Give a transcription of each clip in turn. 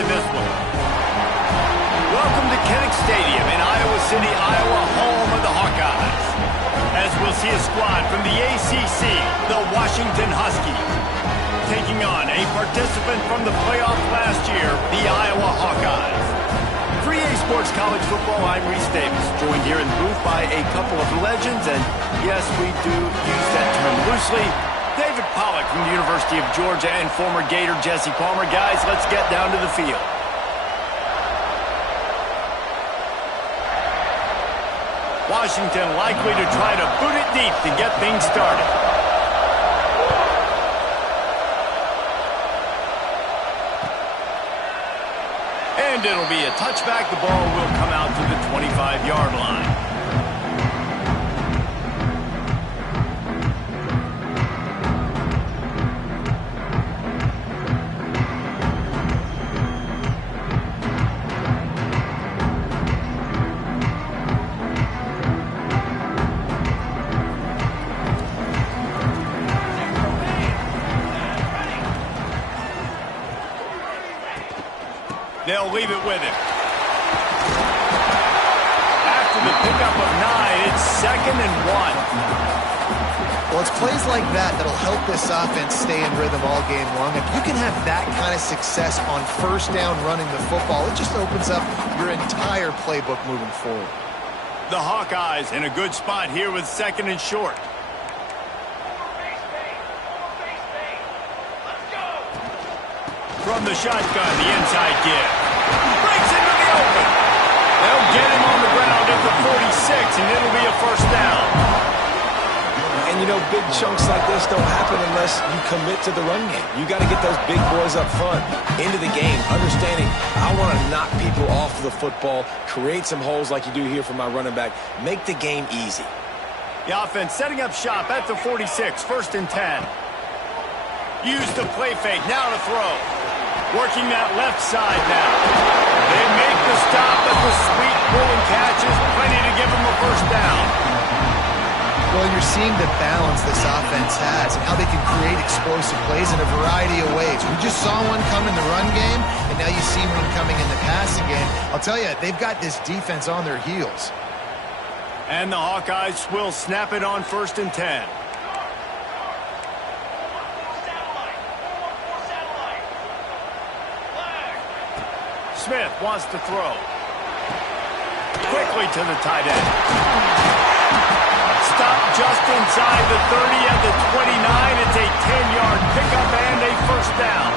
in this one. Welcome to Kinnick Stadium in Iowa City, Iowa, home of the Hawkeyes. As we'll see a squad from the ACC, the Washington Huskies, taking on a participant from the playoff last year, the Iowa Hawkeyes. For EA Sports College Football, I'm Reese Davis, joined here in the booth by a couple of legends, and yes, we do use that term loosely. David Pollack from the University of Georgia and former Gator Jesse Palmer. Guys, let's get down to the field. Washington likely to try to boot it deep to get things started. And it'll be a touchback. The ball will come out to the 25-yard line. They'll leave it with him. After the pickup of 9, it's 2nd and 1. Well, it's plays like that that'll help this offense stay in rhythm all game long. If you can have that kind of success on first down running the football, it just opens up your entire playbook moving forward. The Hawkeyes in a good spot here with 2nd and short. From the shotgun, the inside give. Breaks into the open. They'll get him on the ground at the 46, and it'll be a first down. And, you know, big chunks like this don't happen unless you commit to the run game. You got to get those big boys up front into the game, understanding I want to knock people off of the football, create some holes like you do here for my running back, make the game easy. The offense setting up shop at the 46, 1st and 10. Use the play fake, now to throw. Working that left side now. They make the stop at the sweet pulling catches. Plenty to give them a first down. Well, you're seeing the balance this offense has and how they can create explosive plays in a variety of ways. We just saw one come in the run game, and now you see one coming in the passing game. I'll tell you, they've got this defense on their heels. And the Hawkeyes will snap it on 1st and 10. Smith wants to throw. Quickly to the tight end. Stop just inside the 30 at the 29. It's a 10-yard pickup and a first down.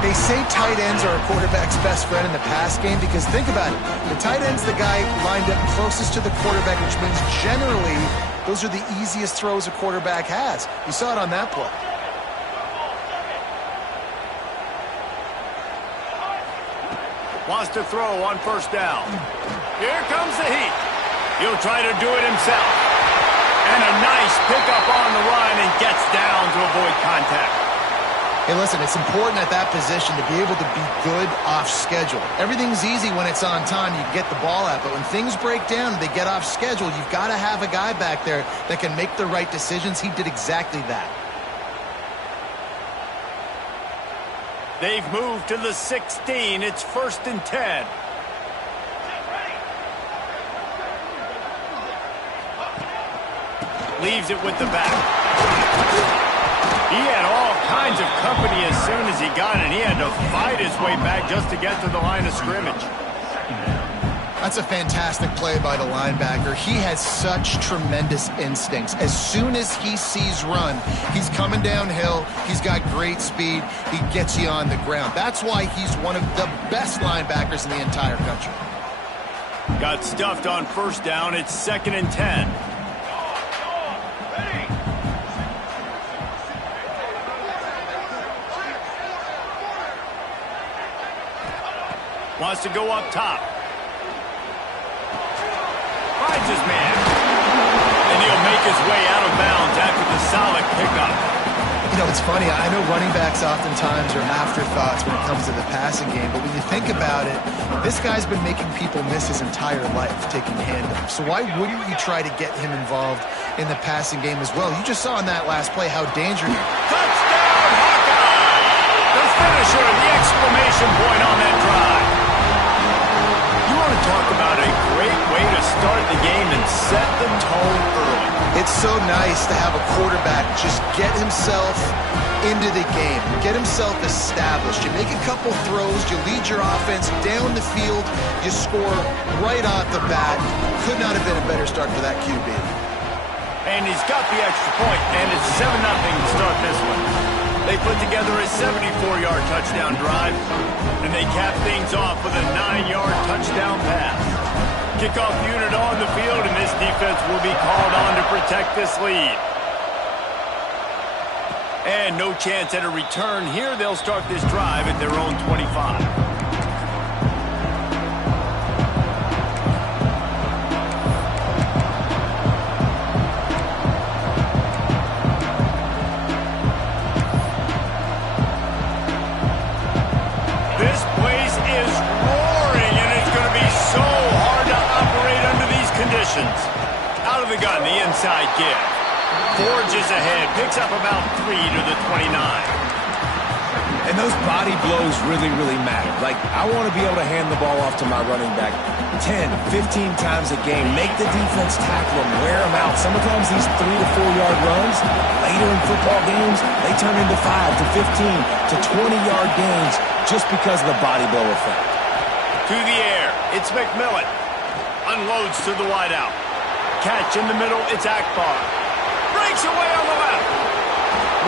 They say tight ends are a quarterback's best friend in the pass game because think about it. The tight end's the guy lined up closest to the quarterback, which means generally those are the easiest throws a quarterback has. You saw it on that play. Wants to throw on first down. Here comes the heat. He'll try to do it himself. And a nice pickup on the run and gets down to avoid contact. Hey, listen, it's important at that position to be able to be good off schedule. Everything's easy when it's on time. You get the ball out. But when things break down, they get off schedule, you've got to have a guy back there that can make the right decisions. He did exactly that. They've moved to the 16. It's 1st and 10. Leaves it with the back. He had all kinds of company as soon as he got it. He had to fight his way back just to get to the line of scrimmage. That's a fantastic play by the linebacker. He has such tremendous instincts. As soon as he sees run, he's coming downhill. He's got great speed. He gets you on the ground. That's why he's one of the best linebackers in the entire country. Got stuffed on first down. It's 2nd and 10. Wants to go up top. Finds his man. And he'll make his way out of bounds after the solid pickup. You know, it's funny. I know running backs oftentimes are afterthoughts when it comes to the passing game, but when you think about it, this guy's been making people miss his entire life taking handoffs. So why wouldn't you try to get him involved in the passing game as well? You just saw in that last play how dangerous. Touchdown, Hawkeye! The finisher, the exclamation exclamation point on that drive. You want to talk about a great way to start the game and set the tone early. It's so nice to have a quarterback just get himself into the game, get himself established. You make a couple throws, you lead your offense down the field, you score right off the bat. Could not have been a better start for that QB. And he's got the extra point, and it's 7-0 to start this one. They put together a 74-yard touchdown drive, and they cap things off with a 9-yard touchdown pass. Kickoff unit on the field, and this defense will be called on to protect this lead. And no chance at a return here. They'll start this drive at their own 25. Out of the gun, the inside give. Forges ahead, picks up about 3 to the 29. And those body blows really, really matter. Like, I want to be able to hand the ball off to my running back 10, 15 times a game. Make the defense tackle him, wear him out. Sometimes these 3 to 4 yard runs, later in football games, they turn into 5 to 15 to 20-yard gains just because of the body blow effect. To the air, it's McMillan. Unloads to the wideout. Catch in the middle, it's Akbar. Breaks away on the left.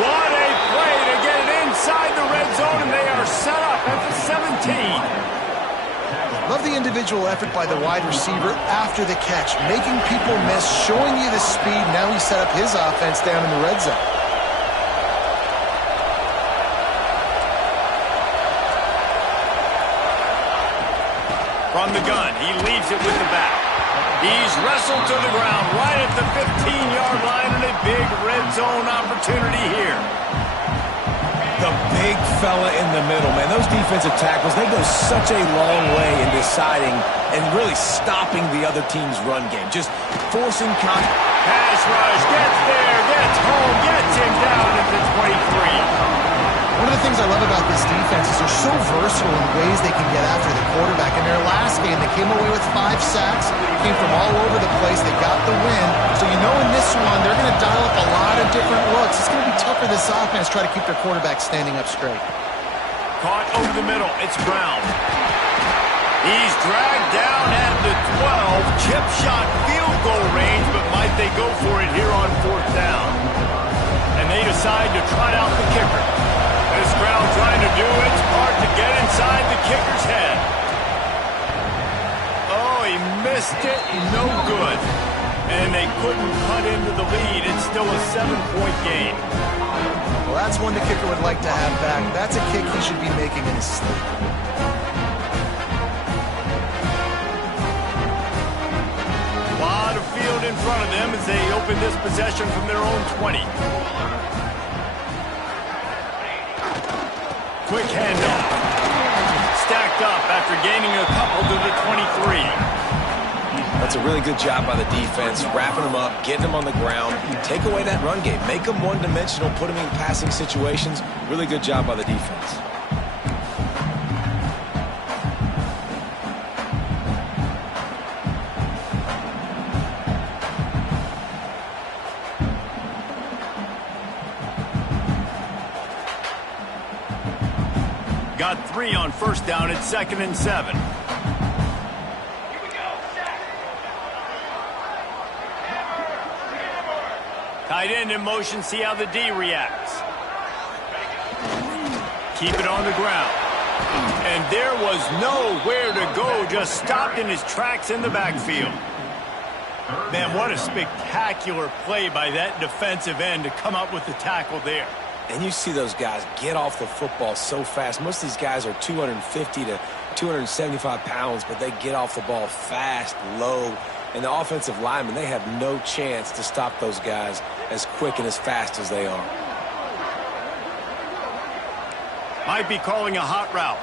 What a play to get it inside the red zone, and they are set up at the 17. Love the individual effort by the wide receiver after the catch, making people miss, showing you the speed. Now he set up his offense down in the red zone. From the gun, he leaves it with the back. He's wrestled to the ground right at the 15-yard line, and a big red zone opportunity here. The big fella in the middle, man. Those defensive tackles, they go such a long way in deciding and really stopping the other team's run game. Just forcing contact. Pass rush, gets there, gets home, gets him down at the 23. One of the things I love about this defense is they're so versatile in ways they can get after the quarterback. In their last game, they came away with 5 sacks, came from all over the place. They got the win. So you know in this one, they're going to dial up a lot of different looks. It's going to be tough for this offense to try to keep their quarterback standing up straight. Caught over the middle. It's Brown. He's dragged down at the 12. Chip shot field goal range, but might they go for it here on 4th down? And they decide to trot out the kicker. This crowd trying to do its part to get inside the kicker's head. Oh, he missed it. No good. And they couldn't cut into the lead. It's still a 7-point game. Well, that's one the kicker would like to have back. That's a kick he should be making in his sleep. A lot of field in front of them as they open this possession from their own 20. Quick handoff. Stacked up after gaining a couple to the 23. That's a really good job by the defense, wrapping them up, getting them on the ground. Take away that run game. Make them one-dimensional, put them in passing situations. Really good job by the defense. Got 3 on 1st down at 2nd and 7. Tight end in motion, see how the D reacts. Keep it on the ground. And there was nowhere to go, just stopped in his tracks in the backfield. Man, what a spectacular play by that defensive end to come up with the tackle there. And you see those guys get off the football so fast. Most of these guys are 250 to 275 pounds, but they get off the ball fast, low. And the offensive linemen, they have no chance to stop those guys as quick and as fast as they are. Might be calling a hot route.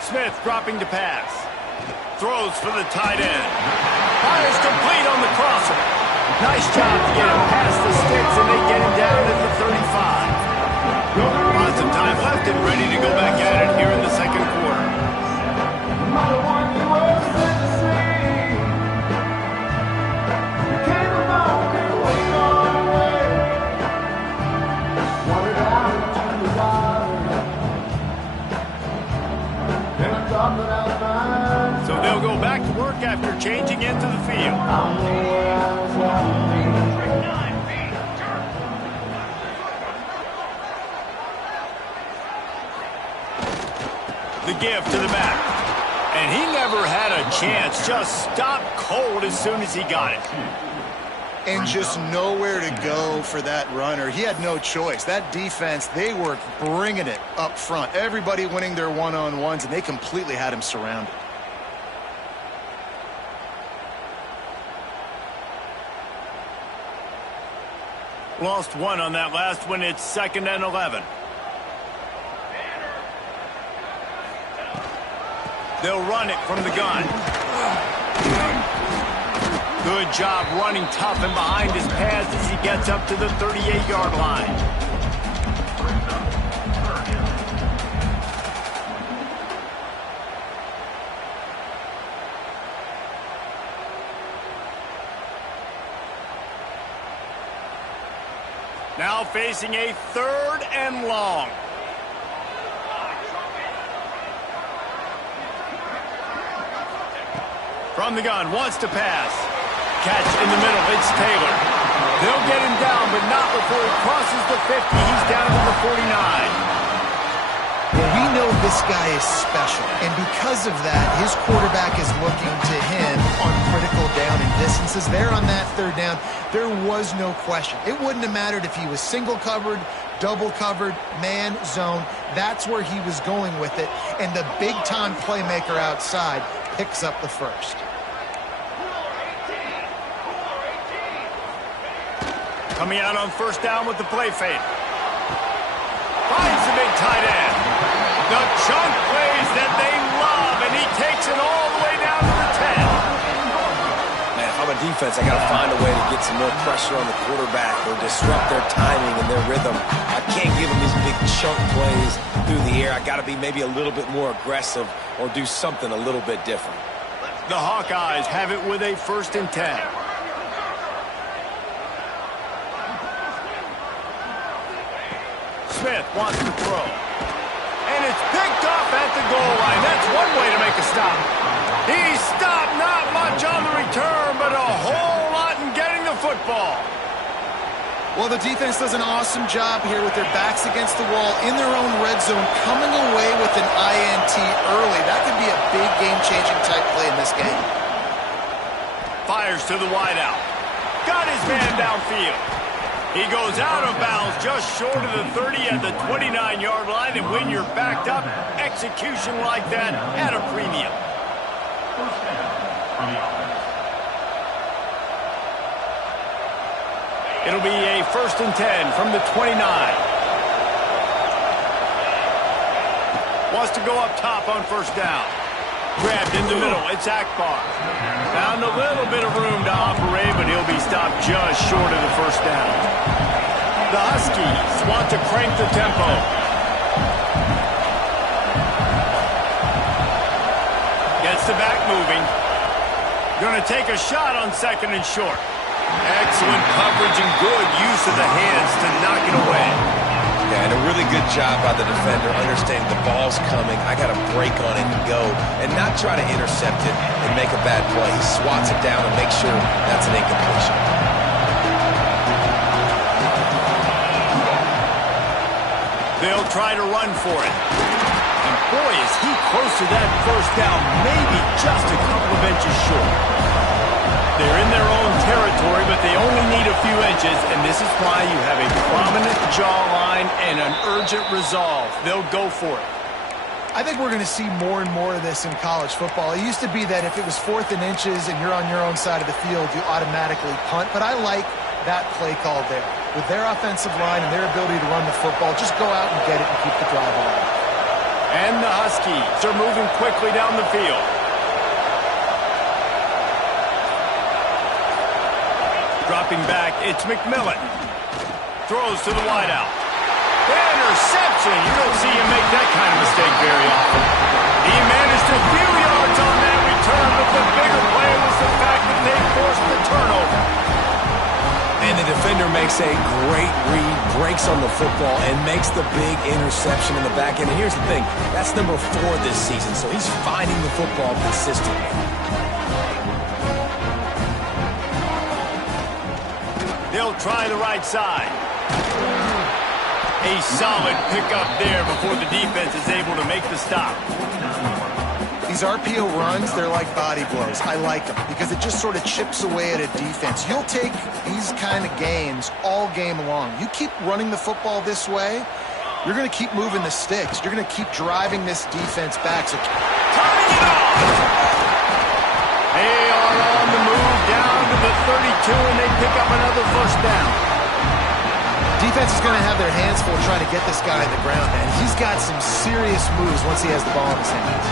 Smith dropping to pass. Throws for the tight end. Fires complete on the crosser. Nice job to get him past the sticks, and they get him down at the 35. Lots of time left and ready to go back at it here. after changing into the field. The give to the back. And he never had a chance. Just stopped cold as soon as he got it. And just nowhere to go for that runner. He had no choice. That defense, they were bringing it up front. Everybody winning their one-on-ones, and they completely had him surrounded. Lost one on that last one. It's 2nd and 11. They'll run it from the gun. Good job running tough and behind his pads as he gets up to the 38-yard line. Now facing a 3rd and long. From the gun, wants to pass. Catch in the middle, it's Taylor. They'll get him down, but not before he crosses the 50. He's down to the 49. Well, we know this guy is special, and because of that, his quarterback is looking to him on critical down and distances. There on that 3rd down, there was no question. It wouldn't have mattered if he was single covered, double covered, man, zone. That's where he was going with it, and the big-time playmaker outside picks up the first. Coming out on 1st down with the play fake. Finds the big tight end. The chunk plays that they love, and he takes it all the way down to the 10. Man, if I'm a defense, I got to find a way to get some more pressure on the quarterback or disrupt their timing and their rhythm. I can't give them these big chunk plays through the air. I got to be maybe a little bit more aggressive or do something a little bit different. The Hawkeyes have it with a 1st and 10. Smith wants to throw. And it's picked off at the goal line. That's one way to make a stop. He stopped, not much on the return, but a whole lot in getting the football. Well, the defense does an awesome job here with their backs against the wall in their own red zone, coming away with an INT early. That could be a big game-changing type play in this game. Fires to the wideout. Got his man downfield. He goes out of bounds just short of the 30 at the 29-yard line, and when you're backed up, execution like that at a premium. It'll be a 1st and 10 from the 29. Wants to go up top on 1st down. Grabbed in the middle, it's Akbar. Found a little bit of room to operate, but he'll be stopped just short of the 1st down. The Huskies want to crank the tempo. Gets the back moving. Going to take a shot on 2nd and short. Excellent coverage and good use of the hands to knock it away. Yeah, and a really good job by the defender understanding the ball's coming. I got to break on it and go and not try to intercept it and make a bad play. He swats it down and makes sure that's an incompletion. They'll try to run for it. And boy, is he close to that 1st down, maybe just a couple of inches short. They're in their own territory, but they only need a few inches, and this is why you have a prominent jawline and an urgent resolve. They'll go for it. I think we're going to see more and more of this in college football. It used to be that if it was 4th and inches and you're on your own side of the field, you automatically punt, but I like that play call there. With their offensive line and their ability to run the football, just go out and get it and keep the drive alive. And the Huskies are moving quickly down the field. Dropping back, it's McMillan. Throws to the wideout. Interception! You don't see him make that kind of mistake very often. He managed a few yards on that return, but the bigger play was the fact that they forced the turnover. And the defender makes a great read, breaks on the football, and makes the big interception in the back end. And here's the thing, that's number 4 this season, so he's finding the football consistently. They'll try the right side. A solid pickup there before the defense is able to make the stop. These RPO runs, they're like body blows. I like them because it just sort of chips away at a defense. You'll take these kind of games all game long. You keep running the football this way, you're going to keep moving the sticks. You're going to keep driving this defense back. So turning it off! They are on the move down to the 32, and they pick up another first down. Defense is going to have their hands full trying to get this guy in the ground, man. He's got some serious moves once he has the ball in his hands.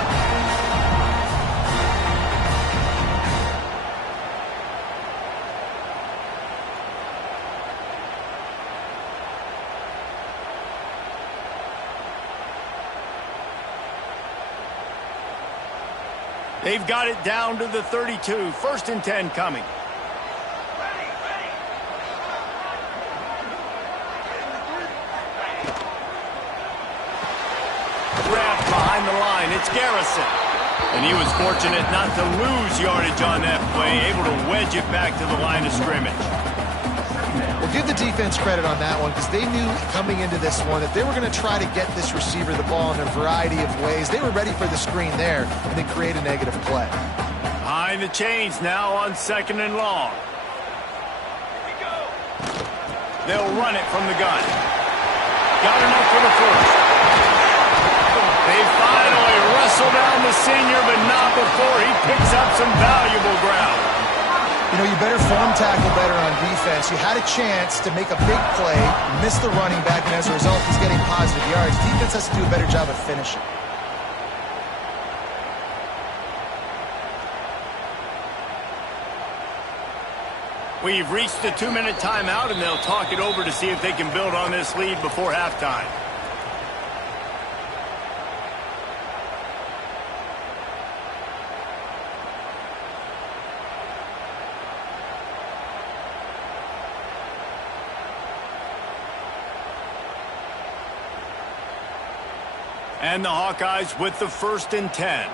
They've got it down to the 32. First and 10 coming. Wrapped behind the line. It's Garrison. And he was fortunate not to lose yardage on that play, able to wedge it back to the line of scrimmage. Well, give the defense credit on that one because they knew coming into this one that they were going to try to get this receiver the ball in a variety of ways. They were ready for the screen there and then create a negative play. Behind the chains now on 2nd and long. They'll run it from the gun. Got enough for the first. They finally wrestle down the senior, but not before he picks up some valuable ground. You know, you better form tackle better on defense. You had a chance to make a big play, miss the running back, and as a result, he's getting positive yards. Defense has to do a better job of finishing. We've reached the 2-minute timeout, and they'll talk it over to see if they can build on this lead before halftime. And the Hawkeyes with the 1st and 10.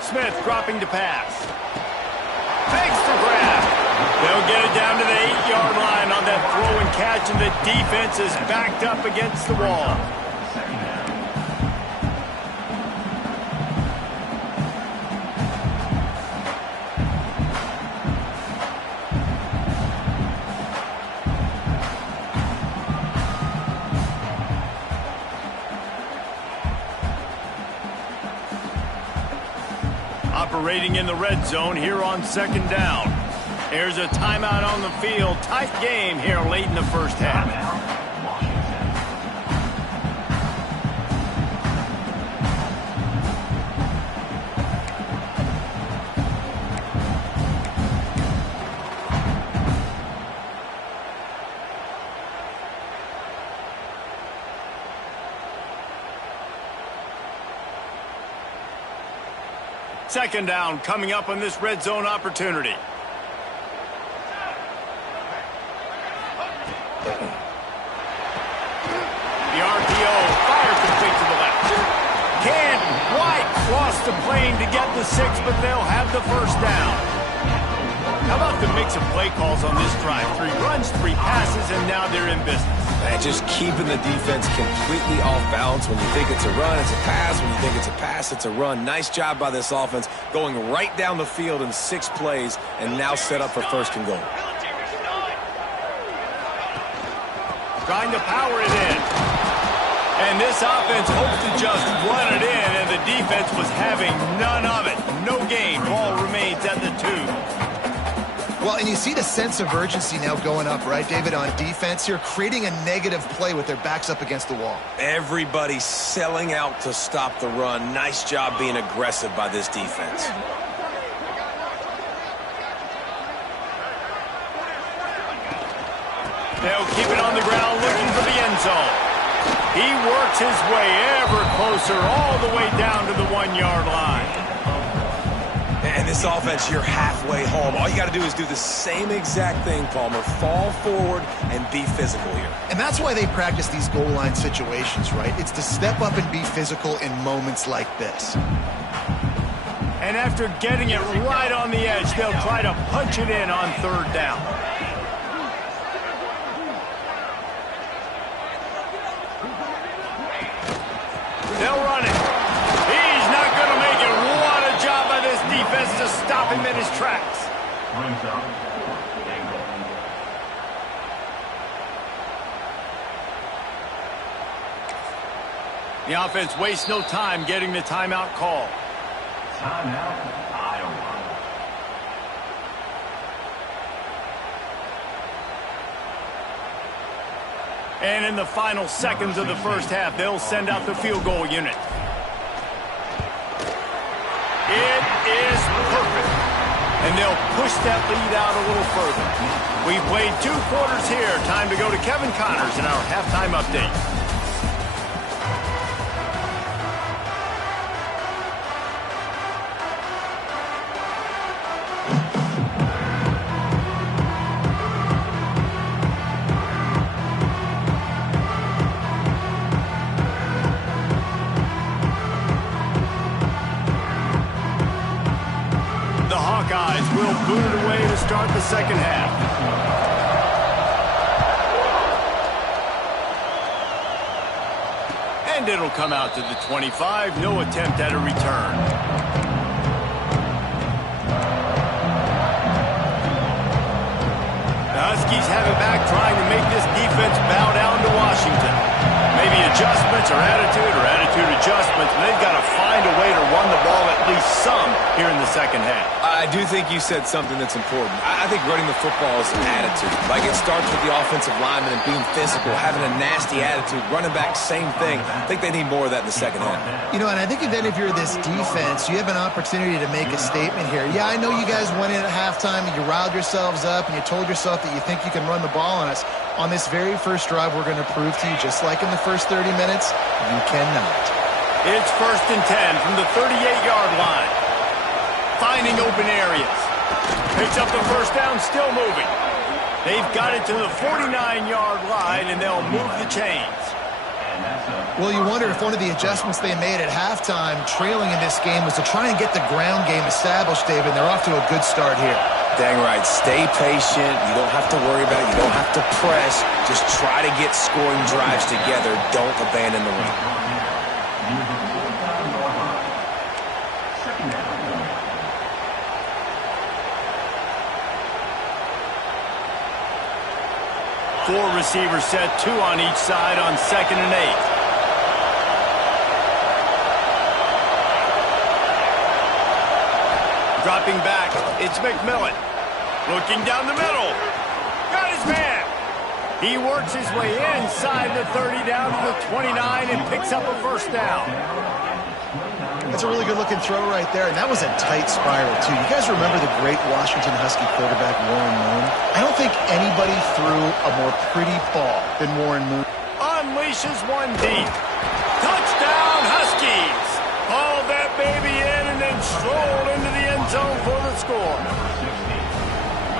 Smith dropping to pass. Fakes the grab. They'll get it down to the 8-yard line on that throw and catch, and the defense is backed up against the wall. Operating in the red zone here on 2nd down. There's a timeout on the field. Tight game here late in the first half. Second down coming up on this red zone opportunity. The RPO fire complete to the left. Canton, White cross the plane to get the 6, but they'll have the first down. How about the mix of play calls on this drive? 3 runs, 3 passes, and now they're in business. Man, just keeping the defense completely off balance. When you think it's a run, it's a pass. When you think it's a pass, it's a run. Nice job by this offense, going right down the field in 6 plays, and now set up for 1st and goal. Trying to power it in. And this offense hopes to just run it in, and the defense was having none of it. No gain. Ball remains at the 2. Well, and you see the sense of urgency now going up, right, David, on defense here, creating a negative play with their backs up against the wall. Everybody selling out to stop the run. Nice job being aggressive by this defense. They'll keep it on the ground looking for the end zone. He works his way ever closer all the way down to the 1-yard line. And this offense, you're halfway home. All you got to do is do the same exact thing, Palmer. Fall forward and be physical here. And that's why they practice these goal line situations, right? It's to step up and be physical in moments like this. And after getting it right on the edge, they'll try to punch it in on third down. They'll run it. He's not going to make it. What a job by this defense to stop him in his tracks. The offense wastes no time getting the timeout call. Timeout, Iowa. And in the final seconds of the first half, they'll send out the field goal unit. It is perfect. And they'll push that lead out a little further. We've played 2 quarters here. Time to go to Kevin Connors in our halftime update. Will boot it away to start the second half. And it'll come out to the 25. No attempt at a return. The Huskies have it back, trying to make this defense bow down to Washington. Maybe adjustments or attitude adjustments, but they've got to find a way to run the ball at least some here in the second half. I do think you said something that's important. I think running the football is an attitude. Like, it starts with the offensive lineman and being physical, having a nasty attitude. Running back, same thing. I think they need more of that in the second half. You know, and I think then if you're this defense, you have an opportunity to make a statement here. Yeah, I know you guys went in at halftime and you riled yourselves up and you told yourself that you think you can run the ball on us. On this very first drive, we're going to prove to you, just like in the first 30 minutes, you cannot. It's 1st and 10 from the 38-yard line. Finding open areas. Picks up the first down, still moving. They've got it to the 49-yard line, and they'll move the chains. Well, you wonder if one of the adjustments they made at halftime, trailing in this game, was to try and get the ground game established, David. They're off to a good start here. Dang right. Stay patient. You don't have to worry about it. You don't have to press. Just try to get scoring drives together. Don't abandon the run. Four receivers set, 2 on each side on 2nd and 8. Dropping back, it's McMillan. Looking down the middle. Got his man. He works his way inside the 30 down to the 29 and picks up a first down. That's a really good-looking throw right there, and that was a tight spiral, too. You guys remember the great Washington Husky quarterback, Warren Moon? I don't think anybody threw a more pretty ball than Warren Moon. Unleashes one deep. Touchdown, Huskies! Hauled that baby in and then strolled into the end zone for the score.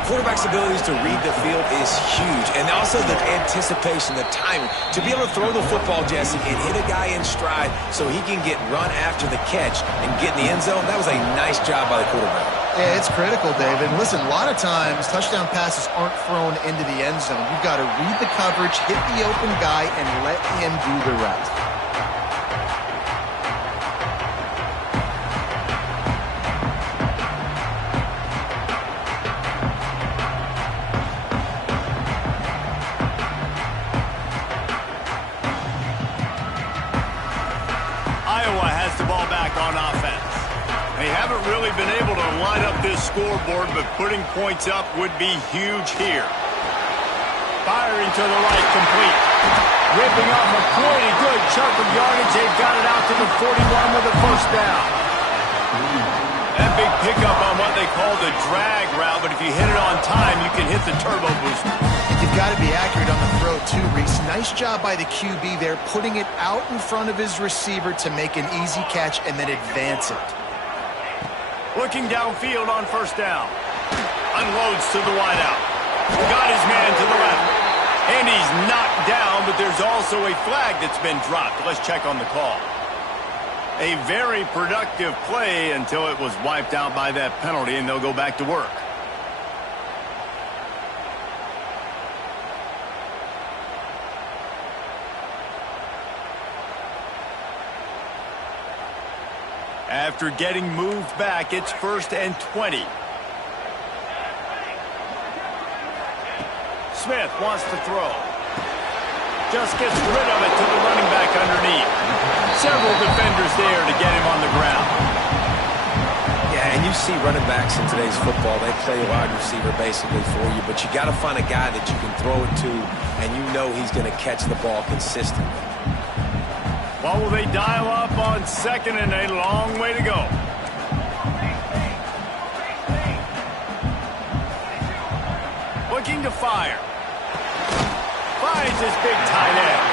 Quarterback's abilities to read the field is huge, and also the anticipation, the timing. To be able to throw the football, Jesse, and hit a guy in stride so he can get run after the catch and get in the end zone, that was a nice job by the quarterback. Yeah, it's critical, David. Listen, a lot of times, touchdown passes aren't thrown into the end zone. You've got to read the coverage, hit the open guy, and let him do the rest. Been able to line up this scoreboard, but putting points up would be huge here. Firing to the right, complete. Ripping off a pretty good chunk of yardage. They've got it out to the 41 with a first down. That big pickup on what they call the drag route, but if you hit it on time, you can hit the turbo booster. And you've got to be accurate on the throw, too, Reese. Nice job by the QB there, putting it out in front of his receiver to make an easy catch and then advance it. Looking downfield on first down. Unloads to the wideout. Got his man to the left. And he's knocked down, but there's also a flag that's been dropped. Let's check on the call. A very productive play until it was wiped out by that penalty, and they'll go back to work. After getting moved back, it's 1st and 20. Smith wants to throw. Just gets rid of it to the running back underneath. Several defenders there to get him on the ground. Yeah, and you see running backs in today's football, they play a wide receiver basically for you, but you got to find a guy that you can throw it to, and you know he's going to catch the ball consistently. What will they dial up on 2nd and a long way to go? Looking to fire. Finds his big tight end.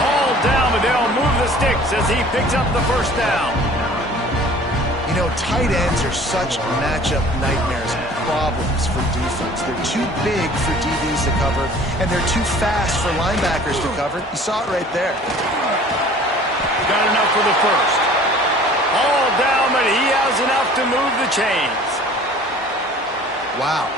Hauled down, but they'll move the sticks as he picks up the first down. You know, tight ends are such matchup nightmares and problems for defense. They're too big for DBs to cover, and they're too fast for linebackers to cover. You saw it right there. Got enough for the first. All down, but he has enough to move the chains. Wow.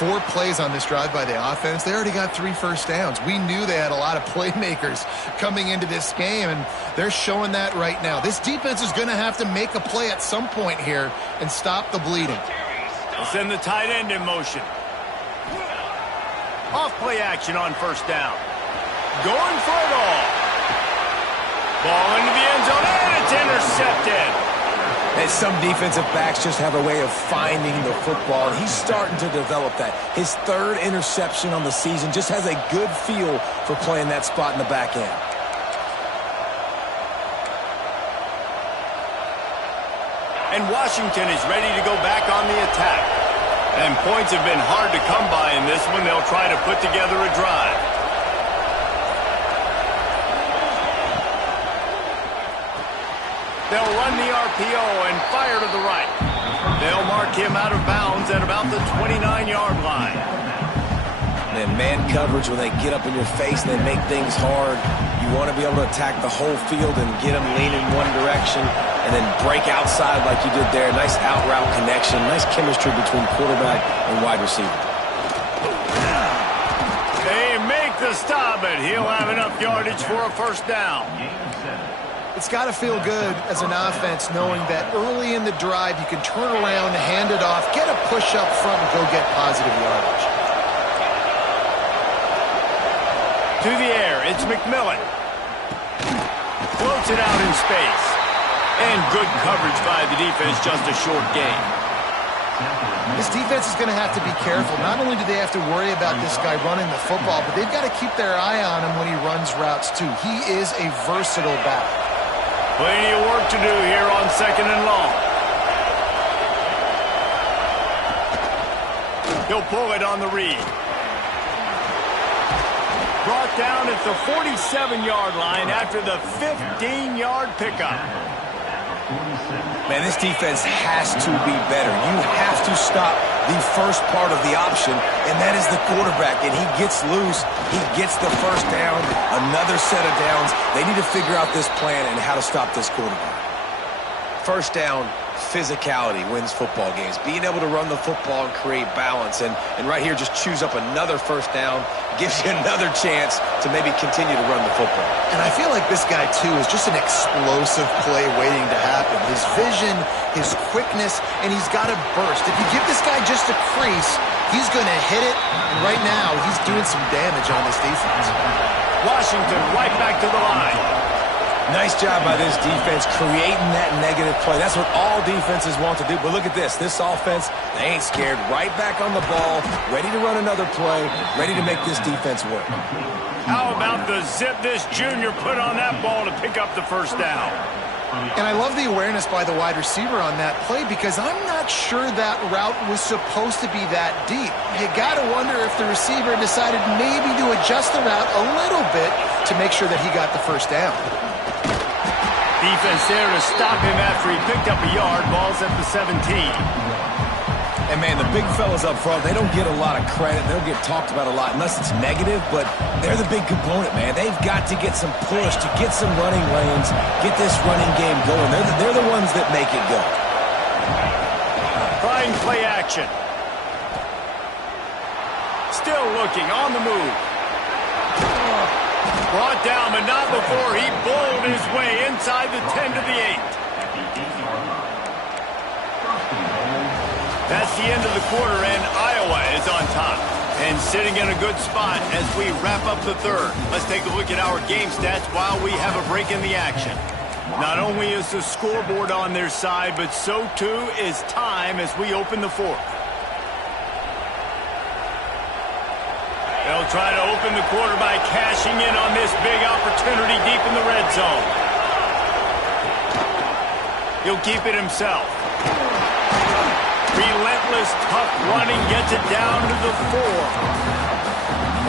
4 plays on this drive by the offense. They already got 3 first downs. We knew they had a lot of playmakers coming into this game, and they're showing that right now. This defense is going to have to make a play at some point here and stop the bleeding. They'll send the tight end in motion. Off play action on 1st down. Going for it all. Ball into the end zone, and it's intercepted. And some defensive backs just have a way of finding the football, and he's starting to develop that. His 3rd interception on the season, just has a good feel for playing that spot in the back end. And Washington is ready to go back on the attack. And points have been hard to come by in this one. They'll try to put together a drive. They'll run the RPO and fire to the right. They'll mark him out of bounds at about the 29-yard line. And man coverage, when they get up in your face and they make things hard, you want to be able to attack the whole field and get them leaning one direction and then break outside like you did there. Nice out route connection, nice chemistry between quarterback and wide receiver. They make the stop, but he'll have enough yardage for a first down. It's got to feel good as an offense knowing that early in the drive you can turn around, hand it off, get a push up front, and go get positive yardage. To the air, it's McMillan. Floats it out in space. And good coverage by the defense, just a short gain. This defense is going to have to be careful. Not only do they have to worry about this guy running the football, but they've got to keep their eye on him when he runs routes too. He is a versatile back. Plenty of work to do here on 2nd and long. He'll pull it on the read. Brought down at the 47-yard line after the 15-yard pickup. Man, this defense has to be better. You have to stop the first part of the option, and that is the quarterback. And he gets loose. He gets the first down, another set of downs. They need to figure out this plan and how to stop this quarterback. First down, physicality wins football games. Being able to run the football and create balance. And right here, just choose up another first down, gives you another chance to maybe continue to run the football. And I feel like this guy, too, is just an explosive play waiting to happen. His vision, his quickness, and he's got to burst. If you give this guy just a crease, he's going to hit it. And right now, he's doing some damage on this defense. Washington right back to the line. Nice job by this defense creating that negative play. That's what all defenses want to do. But look at this. This offense, they ain't scared. Right back on the ball, ready to run another play, ready to make this defense work. How about the zip this junior put on that ball to pick up the first down? And I love the awareness by the wide receiver on that play because I'm not sure that route was supposed to be that deep. You got to wonder if the receiver decided maybe to adjust the route a little bit to make sure that he got the first down. Defense there to stop him after he picked up a yard. Ball's at the 17. And, man, the big fellas up front, they don't get a lot of credit. They don't get talked about a lot unless it's negative, but they're the big component, man. They've got to get some push, to get some running lanes, get this running game going. They're the ones that make it go. Trying play action. Still looking, on the move. Brought down, but not before he bowled his way inside the 10 to the 8. That's the end of the quarter, and Iowa is on top. And sitting in a good spot as we wrap up the third. Let's take a look at our game stats while we have a break in the action. Not only is the scoreboard on their side, but so too is time as we open the fourth. They'll try to open the quarter by cashing in on this big opportunity deep in the red zone. He'll keep it himself. Relentless, tough running gets it down to the 4.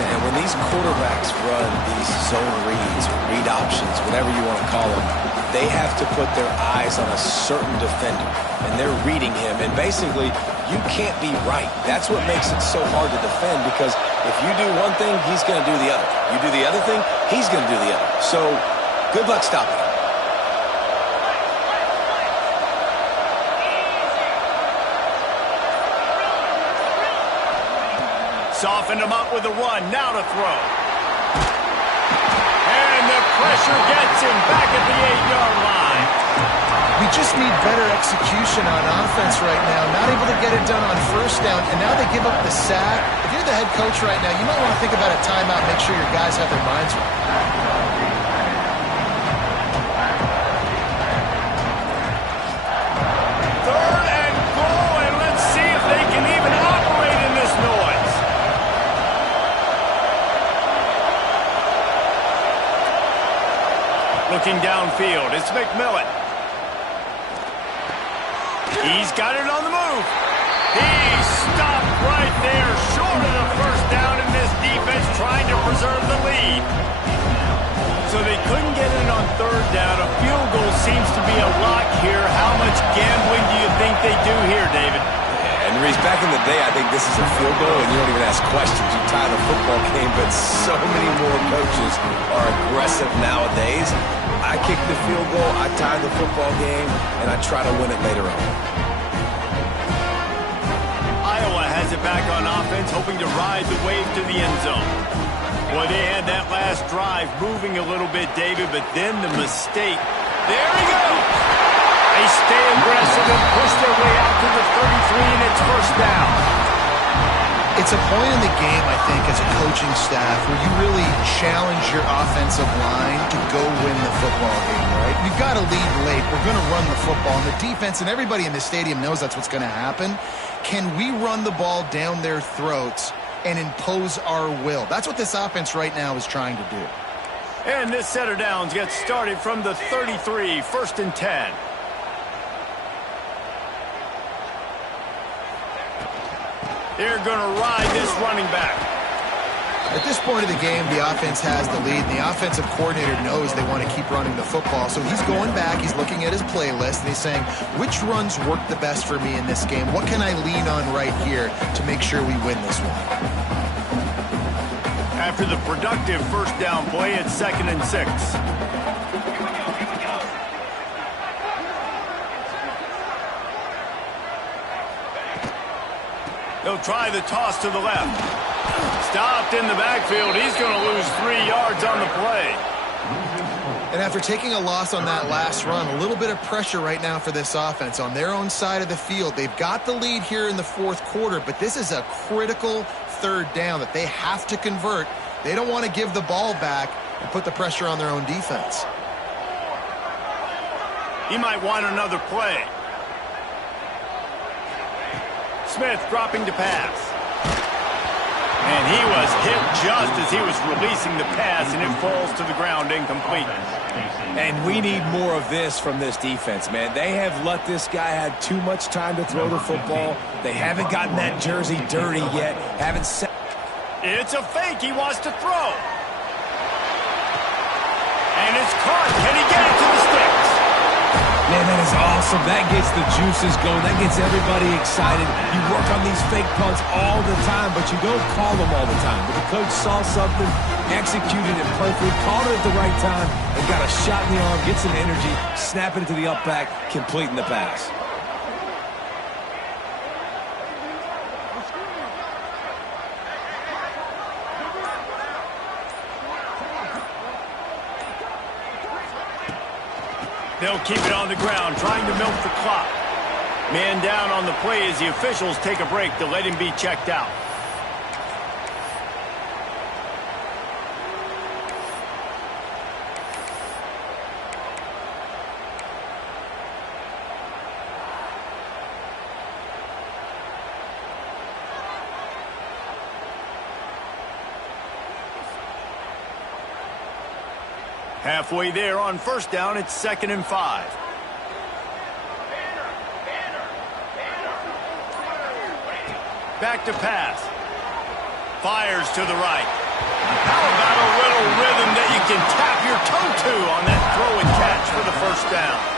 And when these quarterbacks run these zone reads, read options, whatever you want to call them, they have to put their eyes on a certain defender, and they're reading him. And basically, you can't be right. That's what makes it so hard to defend, because if you do one thing, he's going to do the other. You do the other thing, he's going to do the other. So good luck stopping him. Softened him up with a run, now to throw. And the pressure gets him back at the 8-yard line. We just need better execution on offense right now. Not able to get it done on first down, and now they give up the sack. If you're the head coach right now, you might want to think about a timeout, make sure your guys have their minds right. Third and goal, and let's see if they can even operate in this noise. Looking downfield, it's McMillan. He's got it on the move. He stopped right there, short of the first down, and this defense trying to preserve the lead. So they couldn't get it on third down. A field goal seems to be a lock here. How much gambling do you think they do here, David? And Reese, back in the day, I think this is a field goal, and you don't even ask questions. You tie the football game, but so many more coaches are aggressive nowadays. I kick the field goal, I tie the football game, and I try to win it later on. Iowa has it back on offense, hoping to ride the wave to the end zone. Well, they had that last drive moving a little bit, David, but then the mistake. There he goes! They stay aggressive and push their way out to the 33, and it's first down. It's a point in the game, I think, as a coaching staff where you really challenge your offensive line to go win the football game, right? We've got to lead late. We're going to run the football. And the defense and everybody in the stadium knows that's what's going to happen. Can we run the ball down their throats and impose our will? That's what this offense right now is trying to do. And this set of downs gets started from the 33, first and 10. They're going to ride this running back. At this point of the game, the offense has the lead, and the offensive coordinator knows they want to keep running the football. So he's going back, he's looking at his playlist, and he's saying, which runs work the best for me in this game? What can I lean on right here to make sure we win this one? After the productive first down play, it's 2nd and 6. They'll try the toss to the left. Stopped in the backfield. He's going to lose 3 yards on the play. And after taking a loss on that last run, a little bit of pressure right now for this offense on their own side of the field. They've got the lead here in the fourth quarter, but this is a critical third down that they have to convert. They don't want to give the ball back and put the pressure on their own defense. He might want another play. Smith dropping to pass. And he was hit just as he was releasing the pass, and it falls to the ground incomplete. And we need more of this from this defense, man. They have let this guy have too much time to throw the football. They haven't gotten that jersey dirty yet. Haven't set. It's a fake. He wants to throw. And it's caught. Can he get it to the sticks? Man, that is awesome. That gets the juices going. That gets everybody excited. You work on these fake punts all the time, but you don't call them all the time. But the coach saw something, executed it perfectly, called it at the right time, and got a shot in the arm, get some energy, snap it into the up back, completing the pass. They'll keep it on the ground, trying to milk the clock. Man down on the play as the officials take a break to let him be checked out. Halfway there on first down, it's 2nd and 5. Back to pass. Fires to the right. How about a little rhythm that you can tap your toe to on that throw and catch for the first down?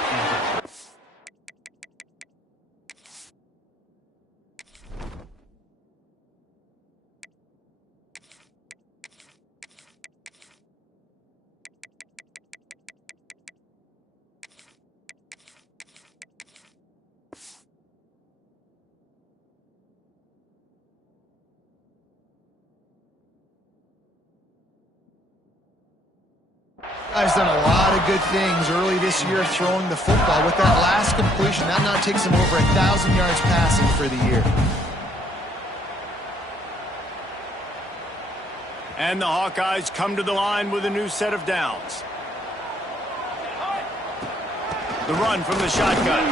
Guy's done a lot of good things early this year throwing the football. With that last completion, that now takes him over 1,000 yards passing for the year. And the Hawkeyes come to the line with a new set of downs. The run from the shotgun.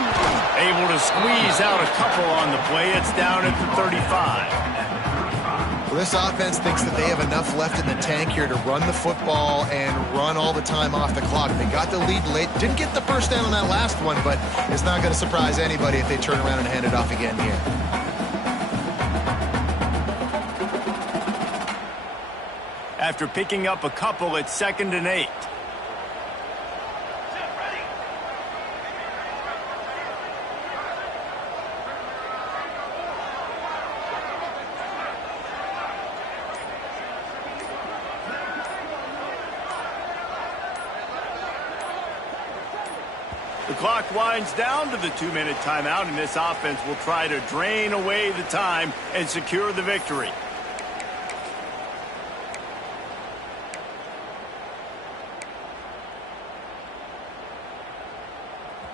Able to squeeze out a couple on the play. It's down at the 35. Well, this offense thinks that they have enough left in the tank here to run the football and run all the time off the clock. They got the lead late. Didn't get the first down on that last one, but it's not going to surprise anybody if they turn around and hand it off again here. After picking up a couple, it's 2nd and 8. The clock winds down to the 2-minute timeout, and this offense will try to drain away the time and secure the victory.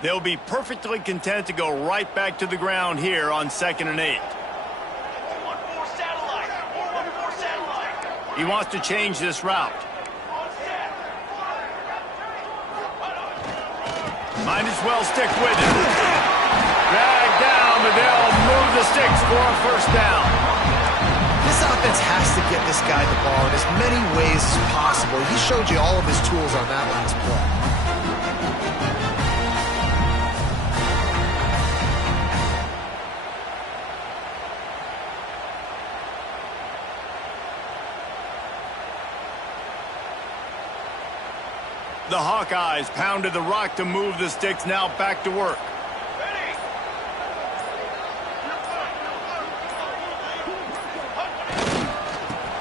They'll be perfectly content to go right back to the ground here on 2nd and 8. He wants to change this route. Might as well stick with it. Dragged down, but they'll move the sticks for a first down. This offense has to get this guy the ball in as many ways as possible. He showed you all of his tools on that last play. The Hawkeyes pounded the rock to move the sticks, now back to work.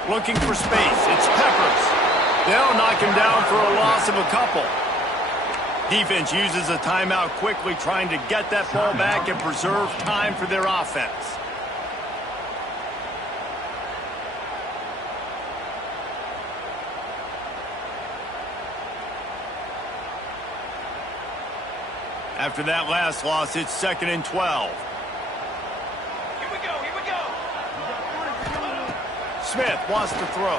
Looking for space, it's Peppers. They'll knock him down for a loss of a couple. Defense uses a timeout quickly, trying to get that ball back and preserve time for their offense. After that last loss, it's 2nd and 12. Here we go, here we go. Smith wants to throw.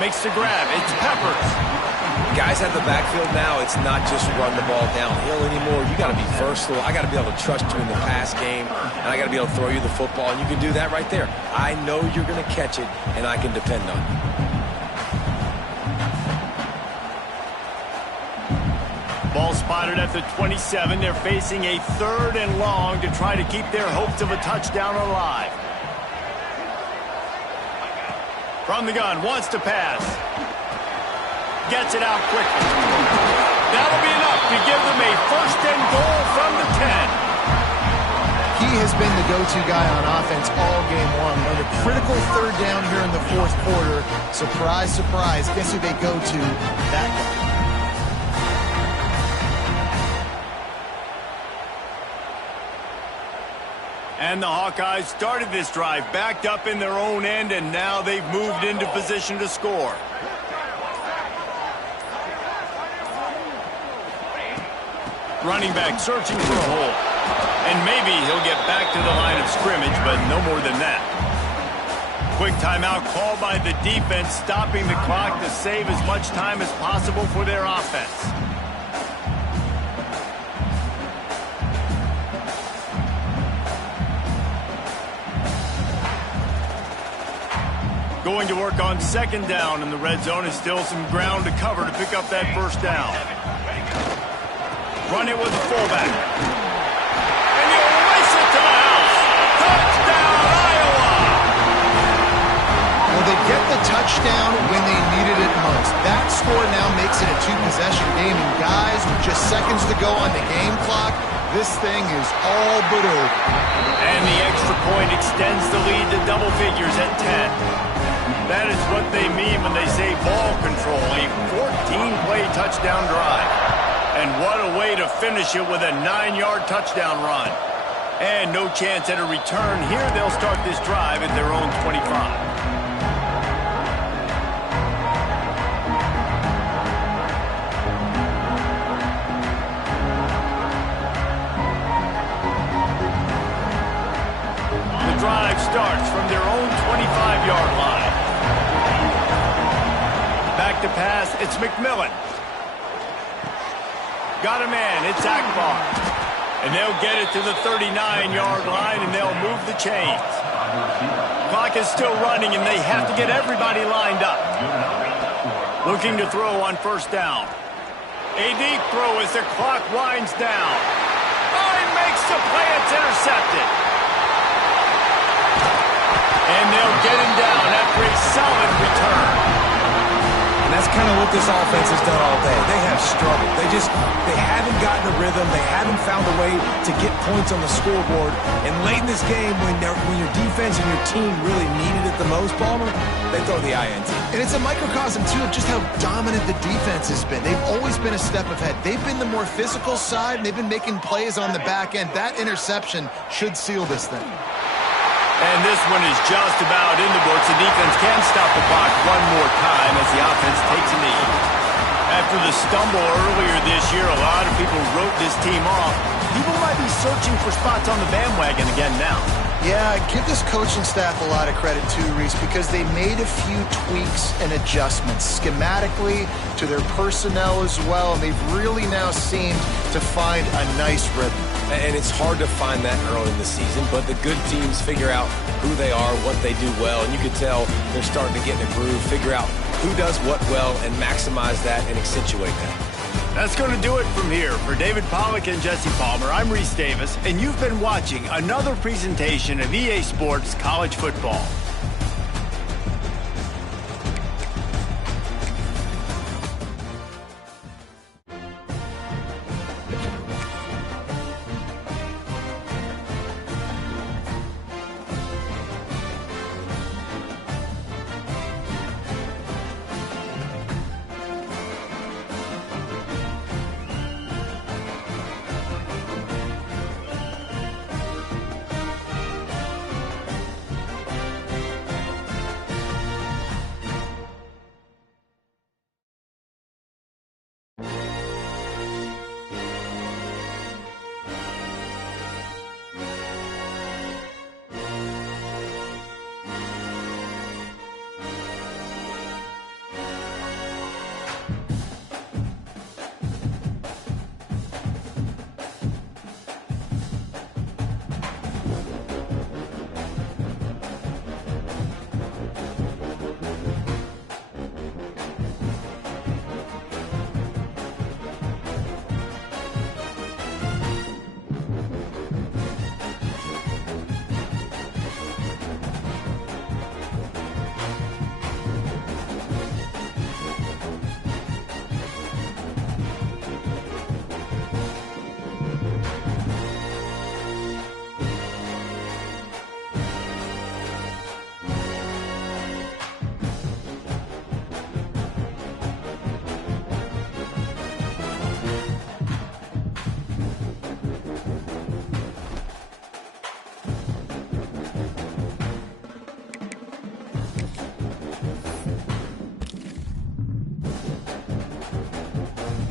Makes the grab. It's Peppers. Guys have the backfield now. It's not just run the ball downhill anymore. You got to be versatile. I got to be able to trust you in the pass game, and I got to be able to throw you the football, and you can do that right there. I know you're going to catch it, and I can depend on you. Ball spotted at the 27. They're facing a 3rd and long to try to keep their hopes of a touchdown alive. From the gun, wants to pass. Gets it out quickly. That'll be enough to give them a first and goal from the 10. He has been the go-to guy on offense all game long. On the critical third down here in the fourth quarter, surprise, surprise, guess who they go to? That guy. And the Hawkeyes started this drive backed up in their own end, and now they've moved into position to score. Running back searching for a hole. And maybe he'll get back to the line of scrimmage, but no more than that. Quick timeout called by the defense, stopping the clock to save as much time as possible for their offense. Going to work on second down in the red zone, and still some ground to cover to pick up that first down. Run it with the fullback. And he'll race it to the house. Touchdown, Iowa! Well, they get the touchdown when they needed it most. That score now makes it a two-possession game, and guys, with just seconds to go on the game clock, this thing is all but over. And the extra point extends the lead to double figures at 10. That is what they mean when they say ball control, a 14-play touchdown drive. And what a way to finish it with a 9-yard touchdown run. And no chance at a return here. They'll start this drive at their own 25. The drive starts from their own 25-yard line. Back to pass, it's McMillan. Got a man, it's Akbar. And they'll get it to the 39-yard line, and they'll move the chains. Clock is still running, and they have to get everybody lined up. Looking to throw on first down. A deep throw as the clock winds down. Oh, he makes the play, it's intercepted. And they'll get him down after a solid return. That's kind of what this offense has done all day. They have struggled. They haven't gotten a rhythm. They haven't found a way to get points on the scoreboard. And late in this game, when your defense and your team really needed it the most, Palmer, they throw the INT. And it's a microcosm, too, of just how dominant the defense has been. They've always been a step ahead. They've been the more physical side, and they've been making plays on the back end. That interception should seal this thing. And this one is just about in the books. The defense can stop the clock one more time as the offense takes a knee. After the stumble earlier this year, a lot of people wrote this team off. People might be searching for spots on the bandwagon again now. Yeah, give this coaching staff a lot of credit too, Reese, because they made a few tweaks and adjustments schematically to their personnel as well, and they've really now seemed to find a nice rhythm. And it's hard to find that early in the season, but the good teams figure out who they are, what they do well, and you can tell they're starting to get in a groove, figure out who does what well, and maximize that and accentuate that. That's going to do it from here. For David Pollack and Jesse Palmer, I'm Reese Davis, and you've been watching another presentation of EA Sports College Football.